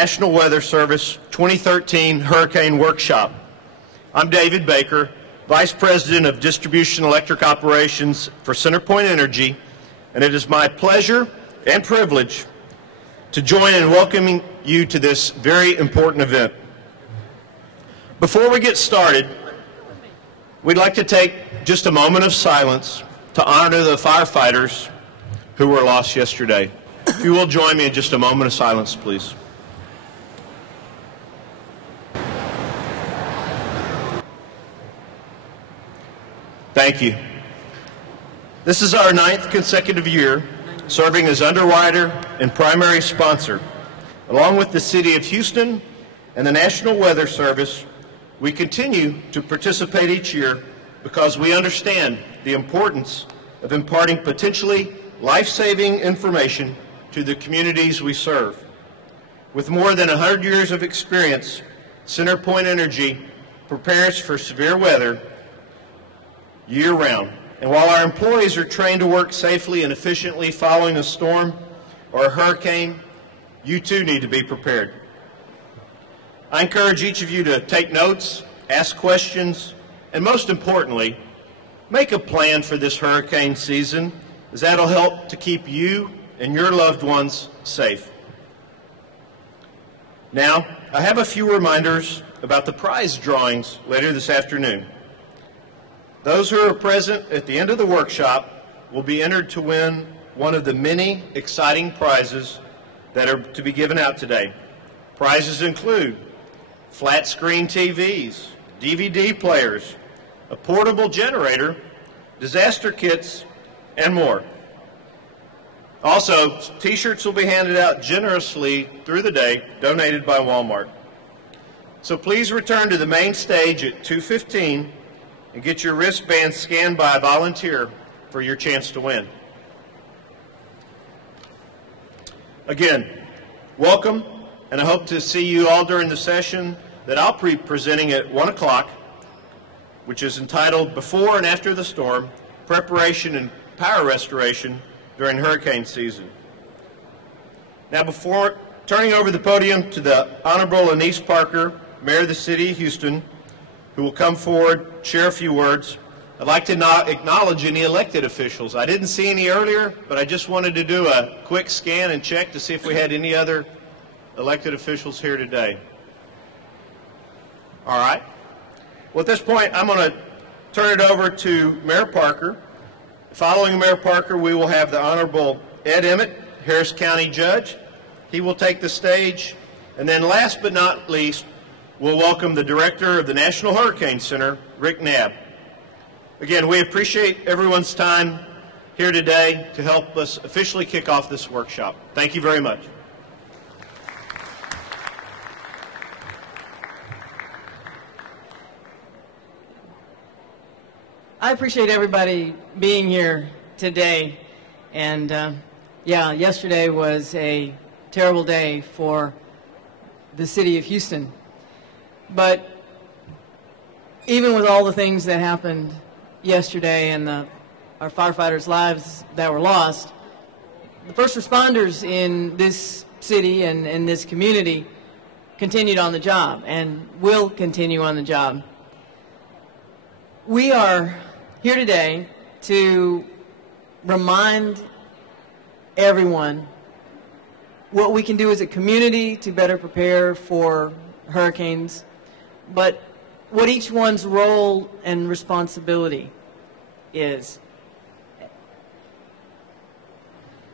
National Weather Service 2013 Hurricane Workshop. I'm David Baker, Vice President of Distribution Electric Operations for CenterPoint Energy, and it is my pleasure and privilege to join in welcoming you to this very important event. Before we get started, we'd like to take just a moment of silence to honor the firefighters who were lost yesterday. If you will join me in just a moment of silence, please. Thank you. This is our 9th consecutive year serving as underwriter and primary sponsor. Along with the City of Houston and the National Weather Service, we continue to participate each year because we understand the importance of imparting potentially life-saving information to the communities we serve. With more than 100 years of experience, CenterPoint Energy prepares for severe weather year-round. And while our employees are trained to work safely and efficiently following a storm or a hurricane, you too need to be prepared. I encourage each of you to take notes, ask questions, and most importantly, make a plan for this hurricane season, as that'll help to keep you and your loved ones safe. Now, I have a few reminders about the prize drawings later this afternoon. Those who are present at the end of the workshop will be entered to win one of the many exciting prizes that are to be given out today. Prizes include flat screen TVs, DVD players, a portable generator, disaster kits, and more. Also, t-shirts will be handed out generously through the day, donated by Walmart. So please return to the main stage at 2:15 and get your wristband scanned by a volunteer for your chance to win. Again, welcome, and I hope to see you all during the session that I'll be presenting at 1 o'clock, which is entitled Before and After the Storm, Preparation and Power Restoration During Hurricane Season. Now, before turning over the podium to the Honorable Annise Parker, Mayor of the City of Houston, who will come forward, share a few words, I'd like to acknowledge any elected officials. I didn't see any earlier, but I just wanted to do a quick scan and check to see if we had any other elected officials here today. All right. Well, at this point, I'm going to turn it over to Mayor Parker. Following Mayor Parker, we will have the Honorable Ed Emmett, Harris County Judge. He will take the stage. And then last but not least, we'll welcome the Director of the National Hurricane Center, Rick Knabb. Again, we appreciate everyone's time here today to help us officially kick off this workshop. Thank you very much. I appreciate everybody being here today. And yeah, yesterday was a terrible day for the City of Houston. But even with all the things that happened yesterday and our firefighters' lives that were lost, the first responders in this city and in this community continued on the job and will continue on the job. We are here today to remind everyone what we can do as a community to better prepare for hurricanes, but what each one's role and responsibility is.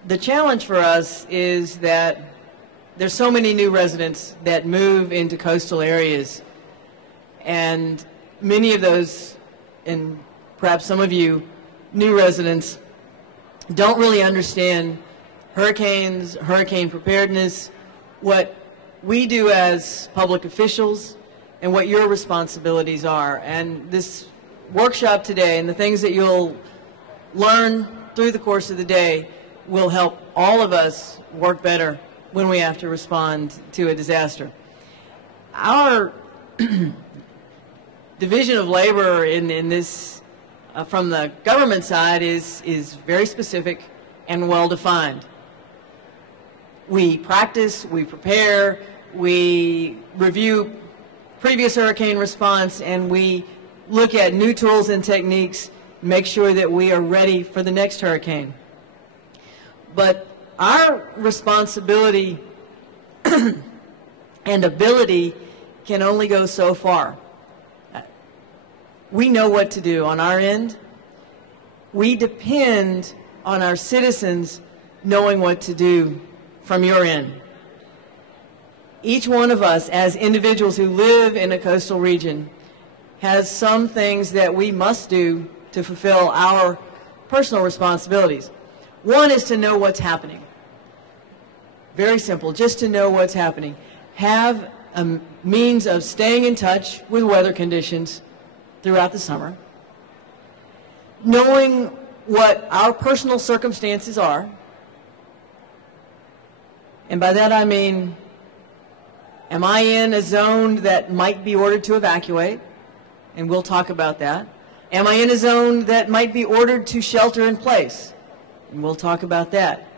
The challenge for us is that there's so many new residents that move into coastal areas, and many of those, and perhaps some of you new residents, don't really understand hurricanes, hurricane preparedness, what we do as public officials, and what your responsibilities are. And this workshop today and the things that you'll learn through the course of the day will help all of us work better when we have to respond to a disaster. Our division of labor in this, from the government side, is very specific and well defined. We practice, we prepare, we review previous hurricane response, and we look at new tools and techniques, make sure that we are ready for the next hurricane. But our responsibility and ability can only go so far. We know what to do on our end. We depend on our citizens knowing what to do from your end. Each one of us, as individuals who live in a coastal region, has some things that we must do to fulfill our personal responsibilities. One is to know what's happening. Very simple, just to know what's happening. Have a means of staying in touch with weather conditions throughout the summer. Knowing what our personal circumstances are. And by that I mean, am I in a zone that might be ordered to evacuate? And we'll talk about that. Am I in a zone that might be ordered to shelter in place? And we'll talk about that.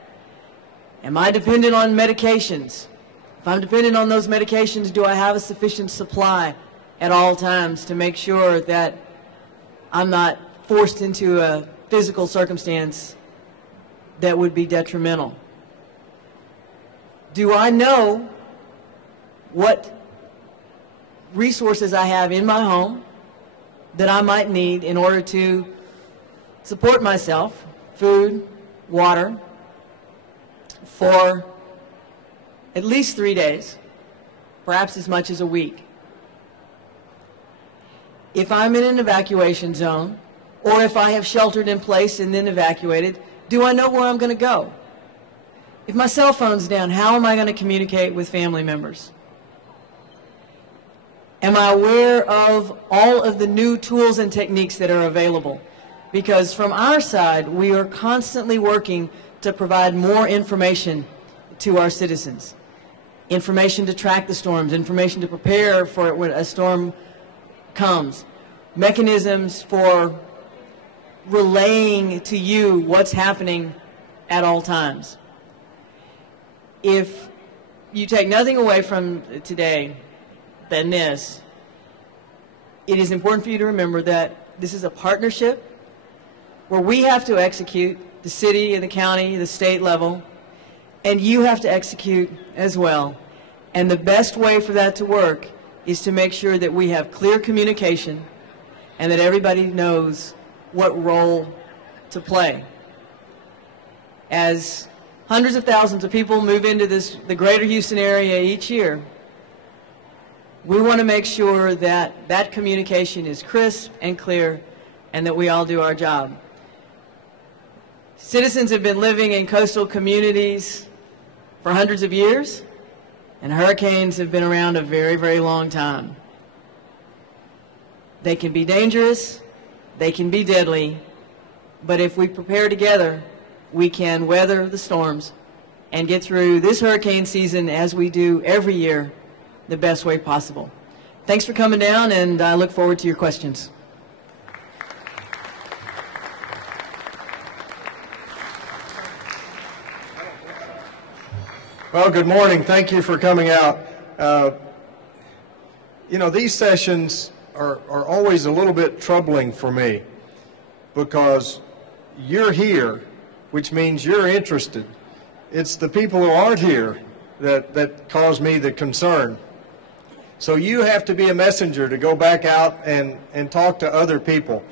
Am I dependent on medications? If I'm dependent on those medications, do I have a sufficient supply at all times to make sure that I'm not forced into a physical circumstance that would be detrimental? Do I know what resources I have in my home that I might need in order to support myself, food, water, for at least 3 days, perhaps as much as a week? If I'm in an evacuation zone, or if I have sheltered in place and then evacuated, do I know where I'm going to go? If my cell phone's down, how am I going to communicate with family members? Am I aware of all of the new tools and techniques that are available? Because from our side, we are constantly working to provide more information to our citizens. Information to track the storms, information to prepare for it when a storm comes, mechanisms for relaying to you what's happening at all times. If you take nothing away from today than this, it is important for you to remember that this is a partnership where we have to execute, the city and the county, the state level, and you have to execute as well. And the best way for that to work is to make sure that we have clear communication and that everybody knows what role to play. As hundreds of thousands of people move into the greater Houston area each year, we want to make sure that that communication is crisp and clear and that we all do our job. Citizens have been living in coastal communities for hundreds of years, and hurricanes have been around a very, very long time. They can be dangerous, they can be deadly, but if we prepare together, we can weather the storms and get through this hurricane season as we do every year the best way possible. Thanks for coming down, and I look forward to your questions. Well, good morning. Thank you for coming out. You know, these sessions are always a little bit troubling for me because you're here, which means you're interested. It's the people who aren't here that cause me the concern. So you have to be a messenger to go back out and talk to other people.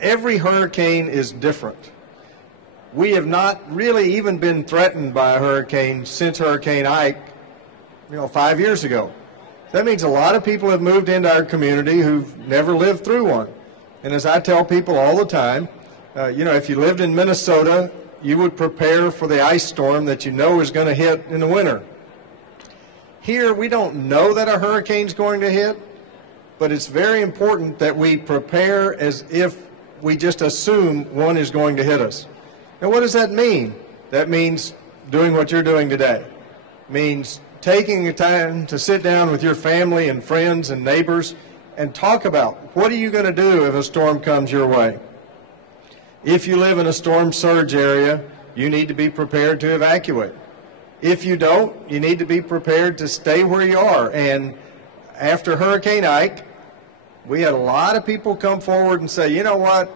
Every hurricane is different. We have not really even been threatened by a hurricane since Hurricane Ike, 5 years ago. That means a lot of people have moved into our community who've never lived through one. And as I tell people all the time, if you lived in Minnesota, you would prepare for the ice storm that you know is going to hit in the winter. Here, we don't know that a hurricane's going to hit, but it's very important that we prepare as if we just assume one is going to hit us. Now, what does that mean? That means doing what you're doing today. It means taking the time to sit down with your family and friends and neighbors and talk about what are you going to do if a storm comes your way. If you live in a storm surge area, you need to be prepared to evacuate. If you don't, you need to be prepared to stay where you are. And after Hurricane Ike, we had a lot of people come forward and say, you know what,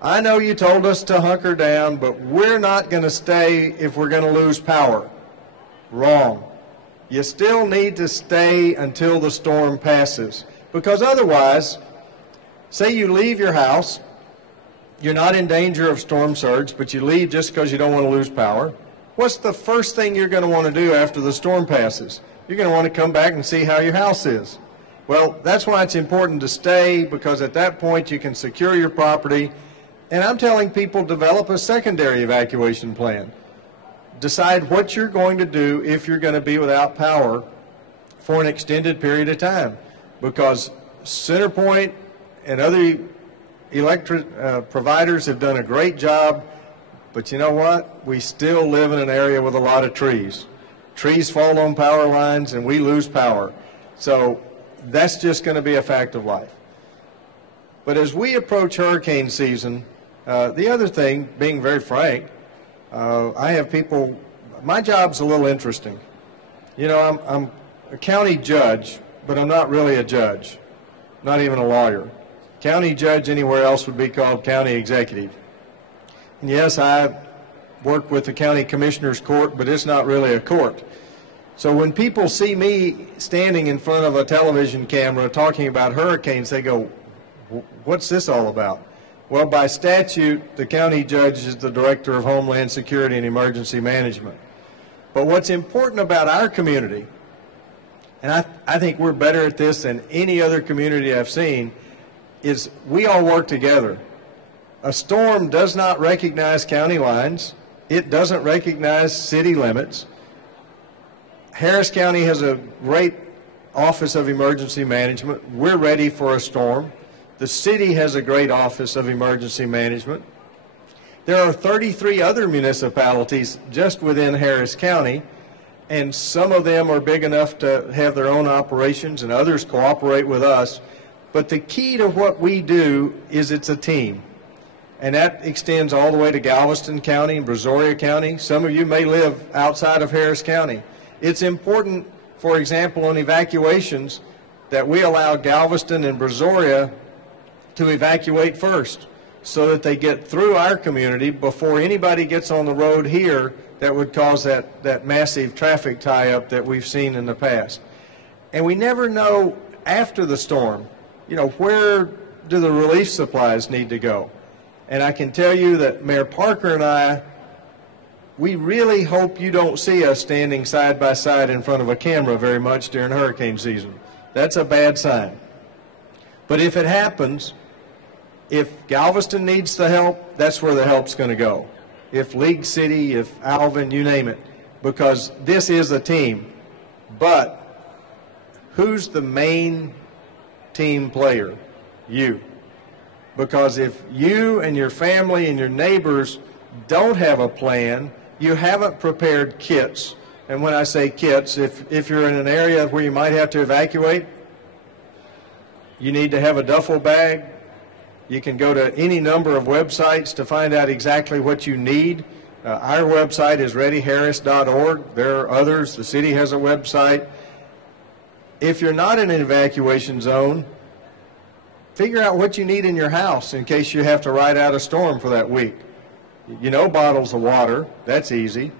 I know you told us to hunker down, but we're not going to stay if we're going to lose power. Wrong. You still need to stay until the storm passes, because otherwise, say you leave your house, you're not in danger of storm surge, but you leave just because you don't want to lose power. What's the first thing you're going to want to do after the storm passes? You're going to want to come back and see how your house is. Well, that's why it's important to stay, because at that point you can secure your property. And I'm telling people, develop a secondary evacuation plan. Decide what you're going to do if you're going to be without power for an extended period of time, because CenterPoint and other electric providers have done a great job, but you know what? We still live in an area with a lot of trees. Trees fall on power lines and we lose power. So that's just going to be a fact of life. But as we approach hurricane season, the other thing, being very frank, I have people, my job's a little interesting. You know, I'm a county judge, but I'm not really a judge, not even a lawyer. County judge anywhere else would be called county executive. And yes, I work with the county commissioner's court, but it's not really a court. So when people see me standing in front of a television camera talking about hurricanes, they go, what's this all about? Well, by statute, the county judge is the director of Homeland Security and Emergency Management. But what's important about our community, and I think we're better at this than any other community I've seen, is we all work together. A storm does not recognize county lines. It doesn't recognize city limits. Harris County has a great Office of Emergency Management. We're ready for a storm. The city has a great Office of Emergency Management. There are 33 other municipalities just within Harris County, and some of them are big enough to have their own operations, and others cooperate with us. But the key to what we do is it's a team. And that extends all the way to Galveston County and Brazoria County. Some of you may live outside of Harris County. It's important, for example, on evacuations, that we allow Galveston and Brazoria to evacuate first, so that they get through our community before anybody gets on the road here that would cause that massive traffic tie-up that we've seen in the past. And we never know after the storm, you know, where do the relief supplies need to go? And I can tell you that Mayor Parker and I, we really hope you don't see us standing side by side in front of a camera very much during hurricane season. That's a bad sign. But if it happens, if Galveston needs the help, that's where the help's going to go. If League City, if Alvin, you name it, because this is a team. But who's the main team player? You. Because if you and your family and your neighbors don't have a plan, you haven't prepared kits. And when I say kits, if you're in an area where you might have to evacuate, you need to have a duffel bag. You can go to any number of websites to find out exactly what you need. Our website is readyharris.org. There are others. The city has a website. If you're not in an evacuation zone, figure out what you need in your house in case you have to ride out a storm for that week. You know, bottles of water, that's easy.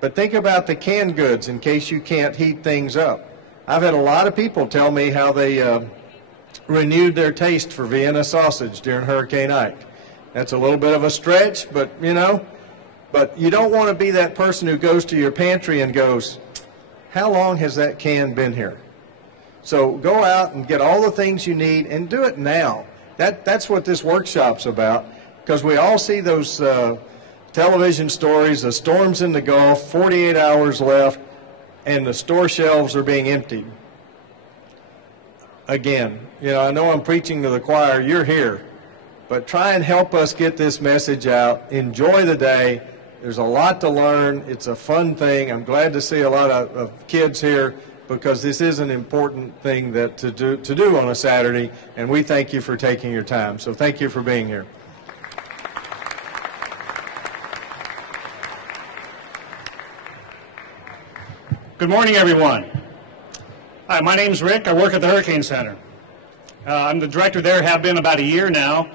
But think about the canned goods in case you can't heat things up. I've had a lot of people tell me how they renewed their taste for Vienna sausage during Hurricane Ike. That's a little bit of a stretch, but you know, but you don't want to be that person who goes to your pantry and goes, how long has that can been here? So go out and get all the things you need and do it now. That's what this workshop's about, because we all see those television stories, the storms in the Gulf, 48 hours left, and the store shelves are being emptied. Again, you know, I know I'm preaching to the choir, you're here, but try and help us get this message out. Enjoy the day. There's a lot to learn. It's a fun thing. I'm glad to see a lot of kids here, because this is an important thing that to do on a Saturday, and we thank you for taking your time. So thank you for being here. Good morning, everyone. Hi, my name's Rick. I work at the Hurricane Center. I'm the director there, have been about a year now,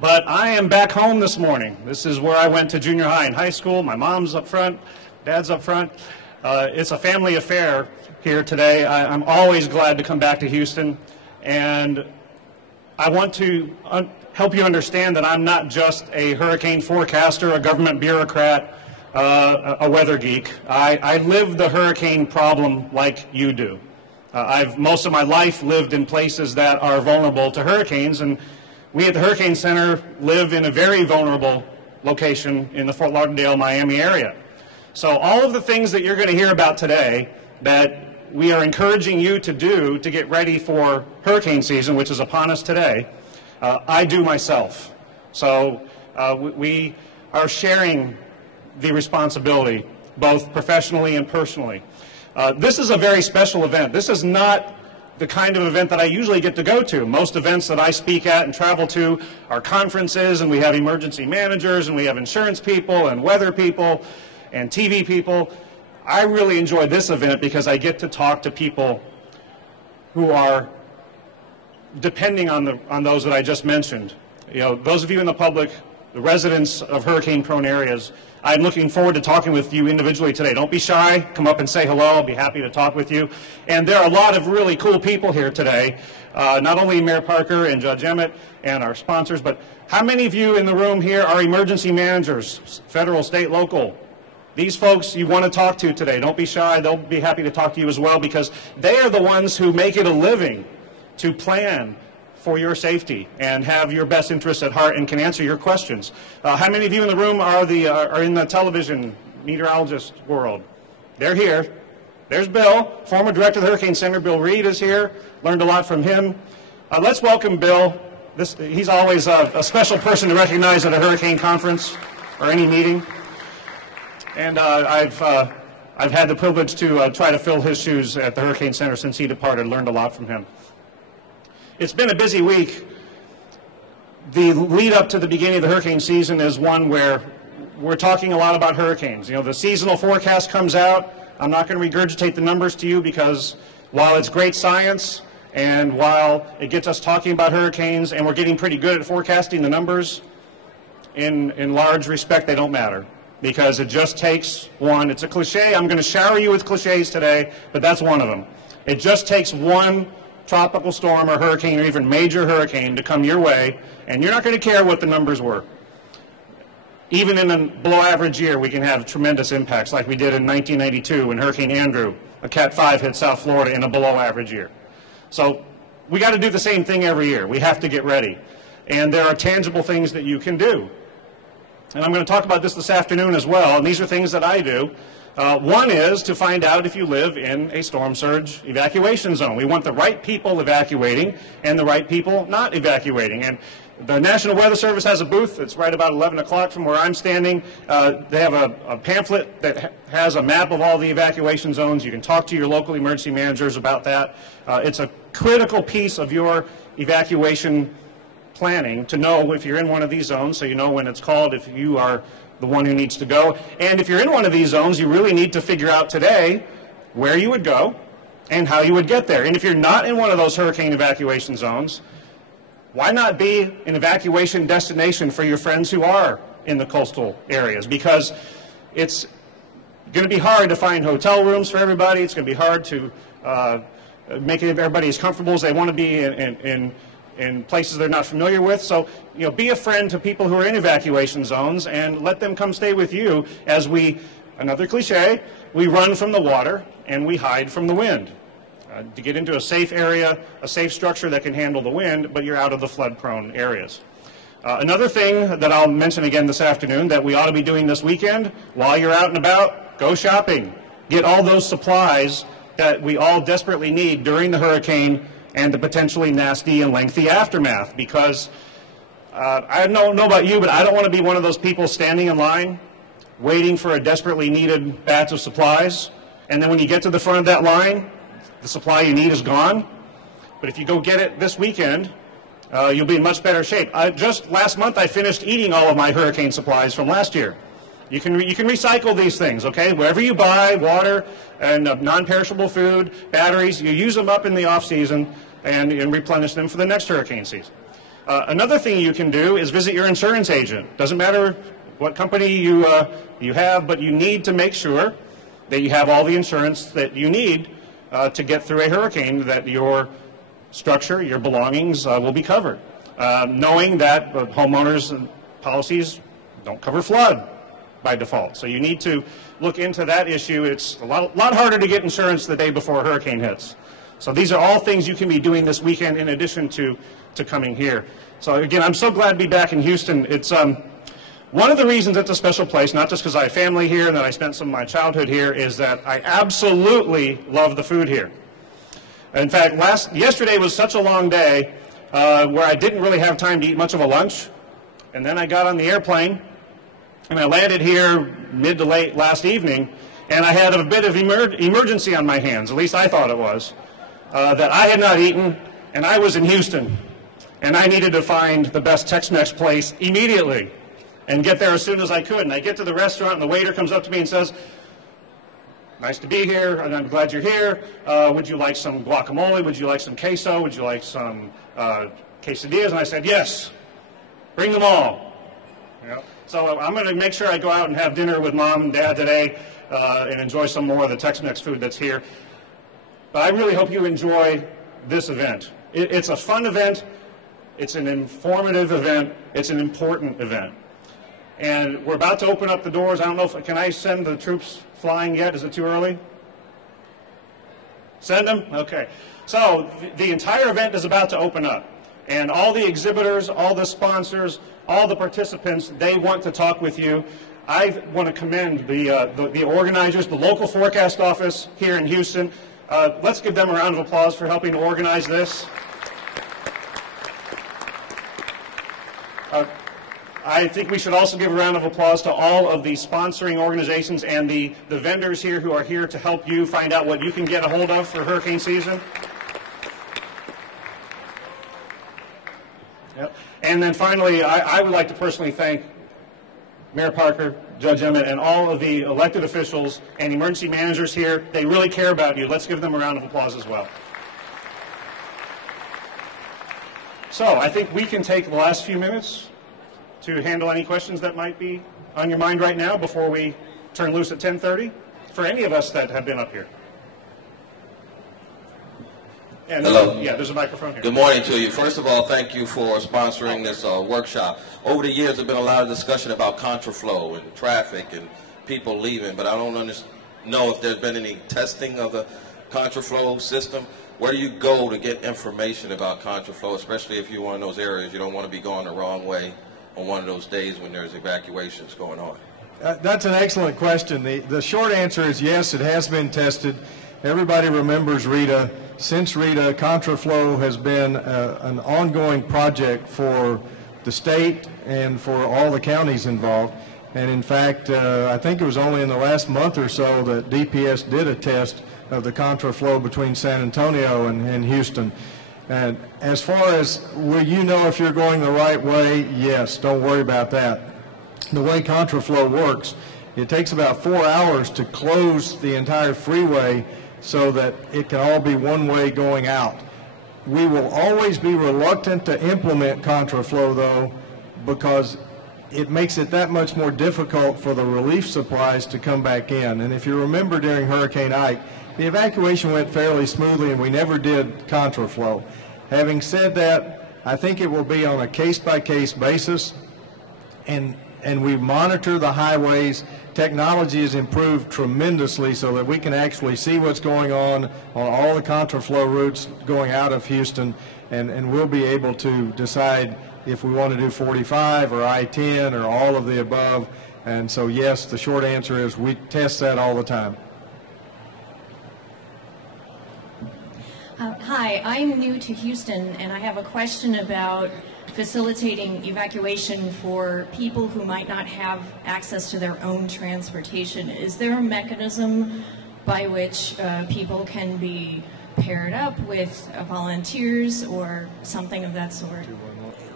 but I am back home this morning. This is where I went to junior high and high school. My mom's up front, dad's up front. It's a family affair here today. I'm always glad to come back to Houston, and I want to help you understand that I'm not just a hurricane forecaster, a government bureaucrat, a weather geek. I live the hurricane problem like you do. I've most of my life lived in places that are vulnerable to hurricanes, and we at the Hurricane Center live in a very vulnerable location in the Fort Lauderdale, Miami area. So all of the things that you're going to hear about today that we are encouraging you to do to get ready for hurricane season, which is upon us today, I do myself. So we are sharing the responsibility, both professionally and personally. This is a very special event. This is not the kind of event that I usually get to go to. Most events that I speak at and travel to are conferences, and we have emergency managers, and we have insurance people, and weather people, and TV people. I really enjoy this event because I get to talk to people who are depending on those that I just mentioned. You know, those of you in the public, the residents of hurricane-prone areas, I'm looking forward to talking with you individually today. Don't be shy. Come up and say hello. I'll be happy to talk with you. And there are a lot of really cool people here today, not only Mayor Parker and Judge Emmett and our sponsors, but how many of you in the room here are emergency managers, federal, state, local? These folks you want to talk to today. Don't be shy. They'll be happy to talk to you as well, because they are the ones who make it a living to plan for your safety and have your best interests at heart and can answer your questions. How many of you in the room are in the television meteorologist world? They're here. There's Bill, former director of the Hurricane Center. Bill Reed is here. Learned a lot from him. Let's welcome Bill. He's always a special person to recognize at a hurricane conference or any meeting. And I've had the privilege to try to fill his shoes at the Hurricane Center since he departed. Learned a lot from him. It's been a busy week. The lead up to the beginning of the hurricane season is one where we're talking a lot about hurricanes. You know, the seasonal forecast comes out. I'm not going to regurgitate the numbers to you because while it's great science and while it gets us talking about hurricanes and we're getting pretty good at forecasting the numbers, in large respect they don't matter because it just takes one. It's a cliche. I'm going to shower you with cliches today, but that's one of them. It just takes one tropical storm or hurricane or even major hurricane to come your way, and you're not going to care what the numbers were. Even in a below average year, we can have tremendous impacts like we did in 1992 when Hurricane Andrew, a Cat 5, hit South Florida in a below average year. So we got to do the same thing every year. We have to get ready. And there are tangible things that you can do. And I'm going to talk about this afternoon as well, and these are things that I do. One is to find out if you live in a storm surge evacuation zone. We want the right people evacuating and the right people not evacuating. And the National Weather Service has a booth. It's right about 11 o'clock from where I'm standing. They have a pamphlet that has a map of all the evacuation zones. You can talk to your local emergency managers about that. It's a critical piece of your evacuation planning to know if you're in one of these zones, so you know when it's called, if you are the one who needs to go. And if you're in one of these zones, you really need to figure out today where you would go and how you would get there. And if you're not in one of those hurricane evacuation zones, why not be an evacuation destination for your friends who are in the coastal areas? Because it's going to be hard to find hotel rooms for everybody. It's going to be hard to make everybody as comfortable as they want to be in places they're not familiar with. So, you know, be a friend to people who are in evacuation zones and let them come stay with you as we, another cliche, we run from the water and we hide from the wind. To get into a safe area, a safe structure that can handle the wind, but you're out of the flood-prone areas. Another thing that I'll mention again this afternoon that we ought to be doing this weekend, while you're out and about, go shopping. Get all those supplies that we all desperately need during the hurricane and the potentially nasty and lengthy aftermath, because I don't know about you, but I don't want to be one of those people standing in line waiting for a desperately needed batch of supplies, and then when you get to the front of that line, the supply you need is gone. But if you go get it this weekend, you'll be in much better shape. Just last month I finished eating all of my hurricane supplies from last year. You can recycle these things, okay? Wherever you buy water and non-perishable food, batteries, you use them up in the off-season and replenish them for the next hurricane season. Another thing you can do is visit your insurance agent. Doesn't matter what company you have, but you need to make sure that you have all the insurance that you need to get through a hurricane, that your structure, your belongings will be covered. Knowing that homeowners' policies don't cover flood by default. So you need to look into that issue. It's a lot harder to get insurance the day before a hurricane hits. So these are all things you can be doing this weekend in addition to coming here. So again, I'm so glad to be back in Houston. It's one of the reasons it's a special place, not just because I have family here and that I spent some of my childhood here, is that I absolutely love the food here. In fact, yesterday was such a long day where I didn't really have time to eat much of a lunch. And then I got on the airplane and I landed here mid to late last evening, and I had a bit of emergency on my hands, at least I thought it was, that I had not eaten, and I was in Houston, and I needed to find the best Tex-Mex place immediately and get there as soon as I could. And I get to the restaurant, and the waiter comes up to me and says, "Nice to be here, and I'm glad you're here. Would you like some guacamole? Would you like some queso? Would you like some quesadillas?" And I said, "Yes, bring them all." You know? So I'm going to make sure I go out and have dinner with Mom and Dad today and enjoy some more of the Tex-Mex food that's here. But I really hope you enjoy this event. It's a fun event. It's an informative event. It's an important event. And we're about to open up the doors. I don't know can I send the troops flying yet? Is it too early? Send them? Okay. So the entire event is about to open up. And all the exhibitors, all the sponsors, all the participants, they want to talk with you. I want to commend the organizers, the local forecast office here in Houston. Let's give them a round of applause for helping to organize this. I think we should also give a round of applause to all of the sponsoring organizations and the vendors here who are here to help you find out what you can get a hold of for hurricane season. Yep. And then finally, I would like to personally thank Mayor Parker, Judge Emmett, and all of the elected officials and emergency managers here. They really care about you. Let's give them a round of applause as well. So I think we can take the last few minutes to handle any questions that might be on your mind right now before we turn loose at 10:30 for any of us that have been up here. And hello. Yeah, there's a microphone here. Good morning to you. First of all, thank you for sponsoring this workshop. Over the years, there's been a lot of discussion about contraflow and traffic and people leaving, but I don't know if there's been any testing of the contraflow system. Where do you go to get information about contraflow, especially if you're one of those areas you don't want to be going the wrong way on one of those days when there's evacuations going on? That's an excellent question. The short answer is yes, it has been tested. Everybody remembers Rita. Since Rita, Contraflow has been an ongoing project for the state and for all the counties involved. And in fact, I think it was only in the last month or so that DPS did a test of the Contraflow between San Antonio and Houston. And as far as will you know if you're going the right way, yes, don't worry about that. The way Contraflow works, it takes about 4 hours to close the entire freeway so that it can all be one way going out. We will always be reluctant to implement Contraflow, though, because it makes it that much more difficult for the relief supplies to come back in. And if you remember during Hurricane Ike, the evacuation went fairly smoothly and we never did Contraflow. Having said that, I think it will be on a case-by-case basis, and we monitor the highways. Technology has improved tremendously so that we can actually see what's going on all the contraflow routes going out of Houston, and we'll be able to decide if we want to do 45 or I-10 or all of the above. And so, yes, the short answer is we test that all the time. Hi, I'm new to Houston, and I have a question about facilitating evacuation for people who might not have access to their own transportation. Is there a mechanism by which people can be paired up with volunteers or something of that sort?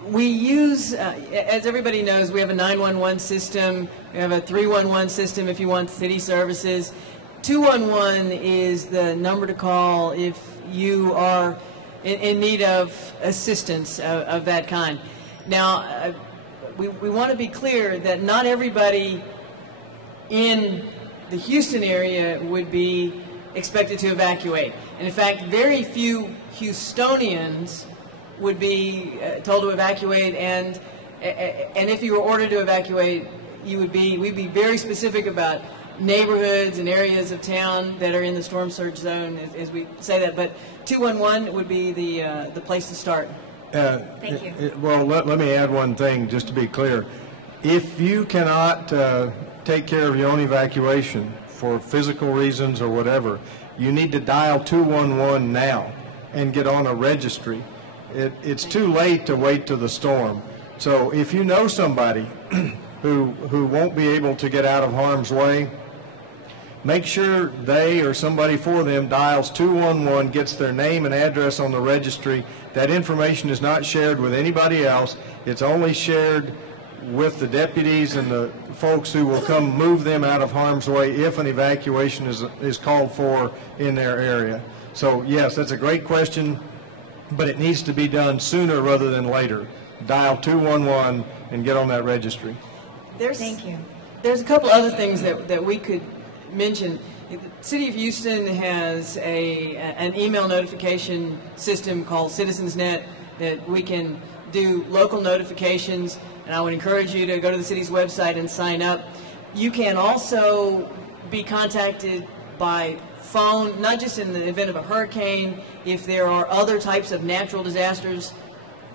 We use, as everybody knows, we have a 911 system, we have a 311 system if you want city services. 211 is the number to call if you are in need of assistance of that kind. Now, we want to be clear that not everybody in the Houston area would be expected to evacuate. And in fact, very few Houstonians would be told to evacuate, and if you were ordered to evacuate, we'd be very specific about neighborhoods and areas of town that are in the storm surge zone, as we say that. But 211 would be the place to start. Thank you. Well, let me add one thing, just to be clear. If you cannot take care of your own evacuation for physical reasons or whatever, you need to dial 211 now and get on a registry. It's too late to wait till the storm. So if you know somebody who won't be able to get out of harm's way, make sure they or somebody for them dials 211, gets their name and address on the registry. That information is not shared with anybody else. It's only shared with the deputies and the folks who will come move them out of harm's way if an evacuation is called for in their area. So yes, that's a great question, but it needs to be done sooner rather than later. Dial 211 and get on that registry. Thank you. There's a couple other things that we could mention. The City of Houston has an email notification system called CitizensNet that we can do local notifications, and I would encourage you to go to the city's website and sign up. You can also be contacted by phone, not just in the event of a hurricane, if there are other types of natural disasters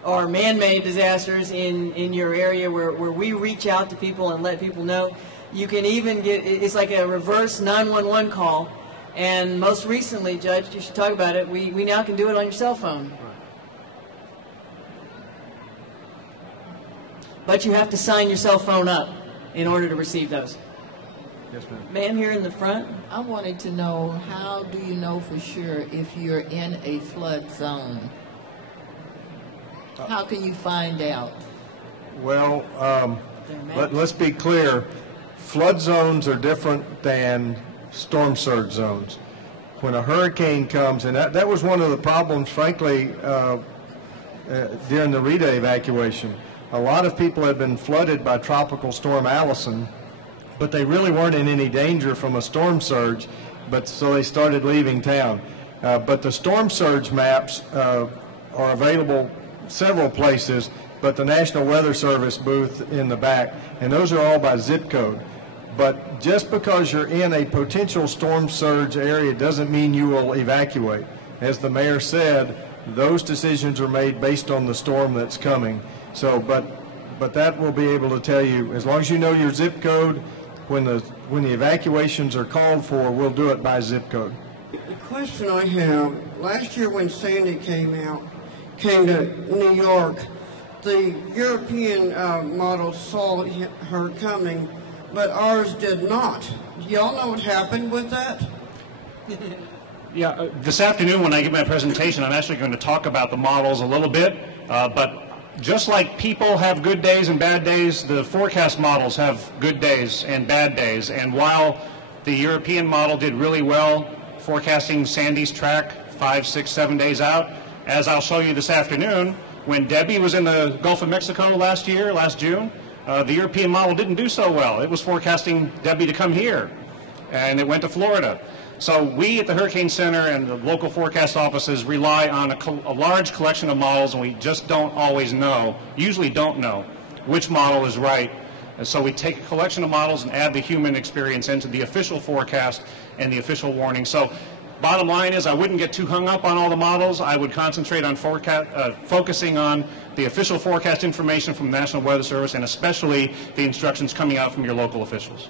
or man-made disasters in your area where we reach out to people and let people know. You can even get, it's like a reverse 911 call, and most recently, Judge, you should talk about it, we now can do it on your cell phone. But you have to sign your cell phone up in order to receive those. Yes, ma'am. Ma'am, here in the front. I wanted to know, how do you know for sure if you're in a flood zone? How can you find out? Well, let's be clear. Flood zones are different than storm surge zones. When a hurricane comes, and that was one of the problems, frankly, during the Rita evacuation. A lot of people had been flooded by Tropical Storm Allison, but they really weren't in any danger from a storm surge, so they started leaving town. But the storm surge maps are available several places, but the National Weather Service booth in the back, and those are all by zip code. But just because you're in a potential storm surge area doesn't mean you will evacuate. As the mayor said, those decisions are made based on the storm that's coming. So, but that will be able to tell you, as long as you know your zip code, when the evacuations are called for, we'll do it by zip code. The question I have, last year when Sandy came to New York, the European model saw her coming, but ours did not. Do y'all know what happened with that? Yeah, this afternoon when I give my presentation, I'm actually going to talk about the models a little bit, but just like people have good days and bad days, the forecast models have good days and bad days. And while the European model did really well forecasting Sandy's track 5, 6, 7 days out, as I'll show you this afternoon, when Debbie was in the Gulf of Mexico last June, the European model didn't do so well. It was forecasting Debbie to come here, and it went to Florida. So we at the Hurricane Center and the local forecast offices rely on a large collection of models, and we just don't always know, usually don't know, which model is right. And so we take a collection of models and add the human experience into the official forecast and the official warning. So bottom line is, I wouldn't get too hung up on all the models. I would concentrate on focusing on the official forecast information from the National Weather Service, and especially the instructions coming out from your local officials.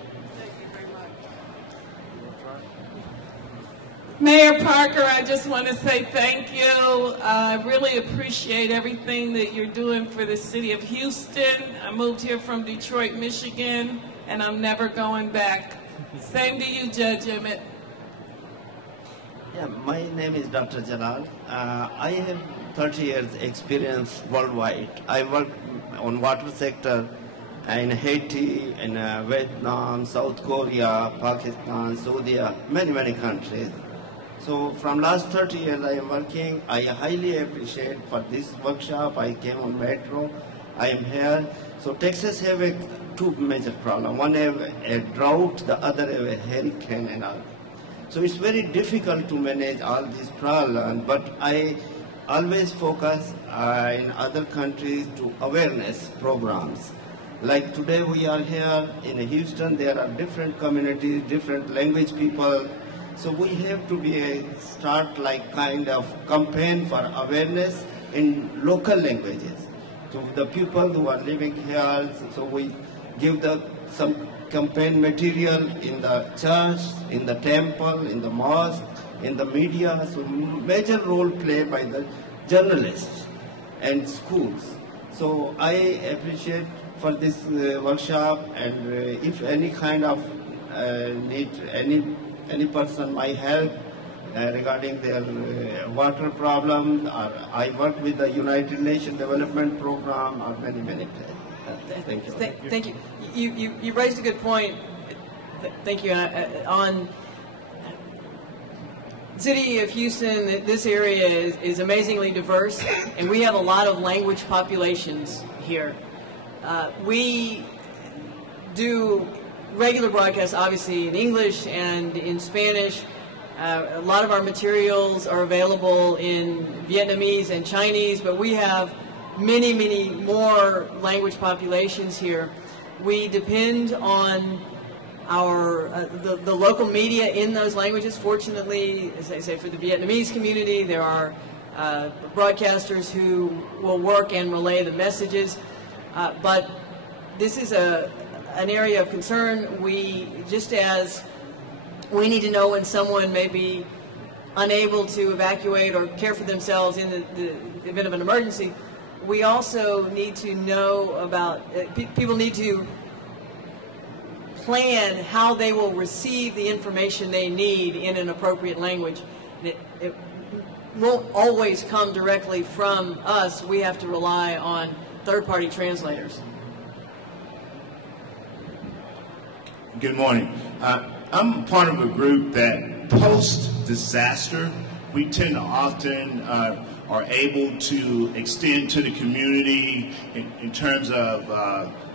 Mayor Parker, I just want to say thank you. I really appreciate everything that you're doing for the city of Houston. I moved here from Detroit, Michigan, and I'm never going back. Same to you, Judge Emmett. Yeah, my name is Dr. Jalal. I have 30 years experience worldwide. I work on water sector in Haiti, in Vietnam, South Korea, Pakistan, Saudi, many countries. So from last 30 years I am working. I highly appreciate for this workshop. I came on metro. I am here. So Texas have two major problems. One have a drought, the other have a hurricane and all. So it's very difficult to manage all these problems, but I always focus in other countries to awareness programs. Like today we are here in Houston, there are different communities, different language people. So we have to start like kind of campaign for awareness in local languages. To the people who are living here, so we give some campaign material in the church, in the temple, in the mosque, in the media. So major role played by the journalists and schools. So I appreciate for this workshop, and if any kind of need any person might help regarding their water problem, or I work with the United Nations Development Program, or many. Thank you. Thank you. You raised a good point. Thank you. On the city of Houston, this area is amazingly diverse, and we have a lot of language populations here. We do regular broadcasts, obviously, in English and in Spanish. A lot of our materials are available in Vietnamese and Chinese, but we have many more language populations here. We depend on our the local media in those languages. Fortunately, as I say, for the Vietnamese community, there are broadcasters who will work and relay the messages. But this is an area of concern. Just as we need to know when someone may be unable to evacuate or care for themselves in the event of an emergency, we also need to know about, people need to plan how they will receive the information they need in an appropriate language. It won't always come directly from us. We have to rely on third-party translators. Good morning. I'm part of a group that post-disaster, we tend to often are able to extend to the community in terms of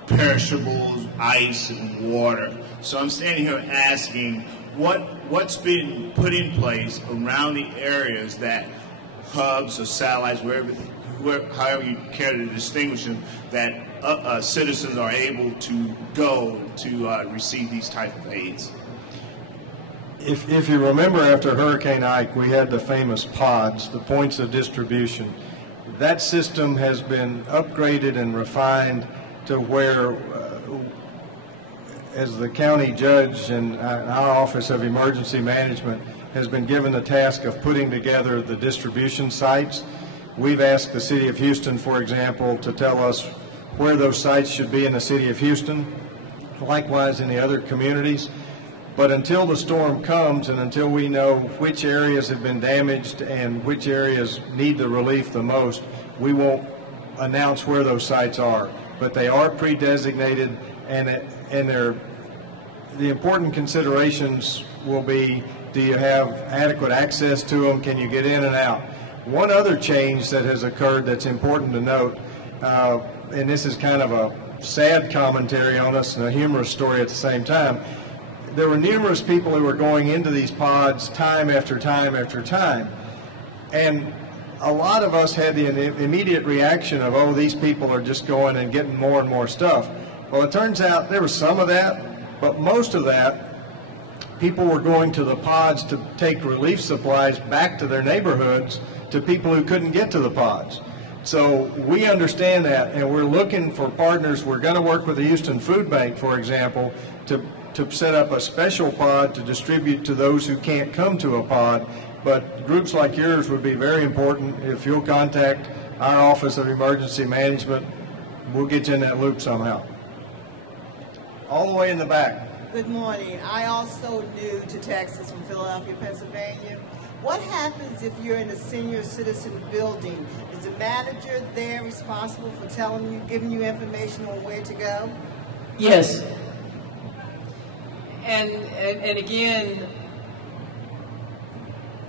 perishables, ice, and water. So I'm standing here asking what's been put in place around the areas that hubs or satellites, however you care to distinguish them, that citizens are able to go to receive these type of aids. If you remember, after Hurricane Ike, we had the famous pods, the points of distribution. That system has been upgraded and refined to where, as the county judge and our Office of Emergency Management has been given the task of putting together the distribution sites. We've asked the City of Houston, for example, to tell us where those sites should be in the City of Houston, likewise in the other communities. But until the storm comes and until we know which areas have been damaged and which areas need the relief the most, we won't announce where those sites are. But they are pre-designated, and the important considerations will be, do you have adequate access to them? Can you get in and out? One other change that has occurred that's important to note, and this is kind of a sad commentary on us and a humorous story at the same time. There were numerous people who were going into these pods time after time after time. And a lot of us had the immediate reaction of, oh, these people are just going and getting more and more stuff. Well, it turns out there was some of that, but most of that, people were going to the pods to take relief supplies back to their neighborhoods to people who couldn't get to the pods. So we understand that, and we're looking for partners. We're going to work with the Houston Food Bank, for example, to set up a special pod to distribute to those who can't come to a pod. But groups like yours would be very important. If you'll contact our Office of Emergency Management, we'll get you in that loop somehow. All the way in the back. Good morning. I also new to Texas from Philadelphia, Pennsylvania. What happens if you're in a senior citizen building? Is the manager there responsible for telling you, giving you information on where to go? Yes. And again,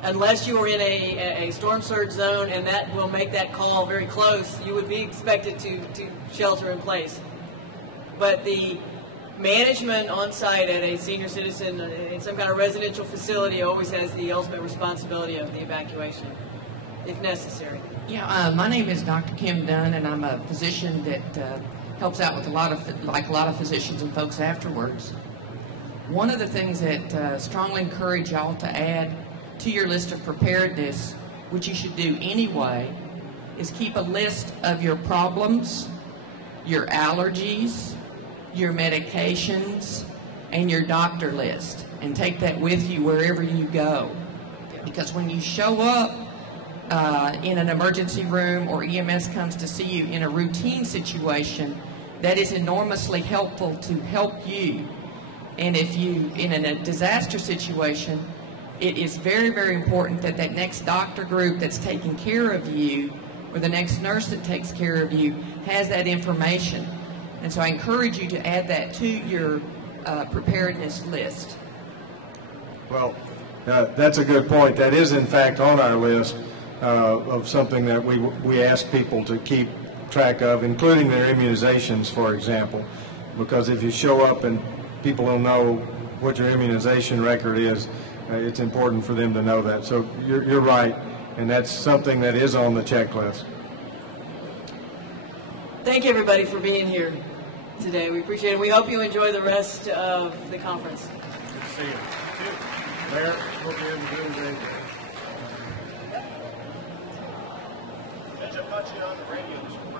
unless you are in a storm surge zone and that will make that call very close, you would be expected to shelter in place. But the management on site at a senior citizen in some kind of residential facility always has the ultimate responsibility of the evacuation, if necessary. Yeah, my name is Dr. Kim Dunn, and I'm a physician that helps out with a lot of physicians and folks afterwards. One of the things that strongly encourage y'all to add to your list of preparedness, which you should do anyway, is keep a list of your problems, your allergies, your medications, and your doctor list, and take that with you wherever you go. Because when you show up in an emergency room or EMS comes to see you in a routine situation, that is enormously helpful to help you. And if you, in a disaster situation, it is very, very important that that next doctor group that's taking care of you, or the next nurse that takes care of you, has that information. And so I encourage you to add that to your preparedness list. Well, that's a good point. That is, in fact, on our list of something that we ask people to keep track of, including their immunizations, for example. Because if you show up and people don't know what your immunization record is, it's important for them to know that. So you're right, and that's something that is on the checklist. Thank you, everybody, for being here today. We appreciate it. We hope you enjoy the rest of the conference. Good to see you. Mayor, hope you're having a good day. Catch up on the radio.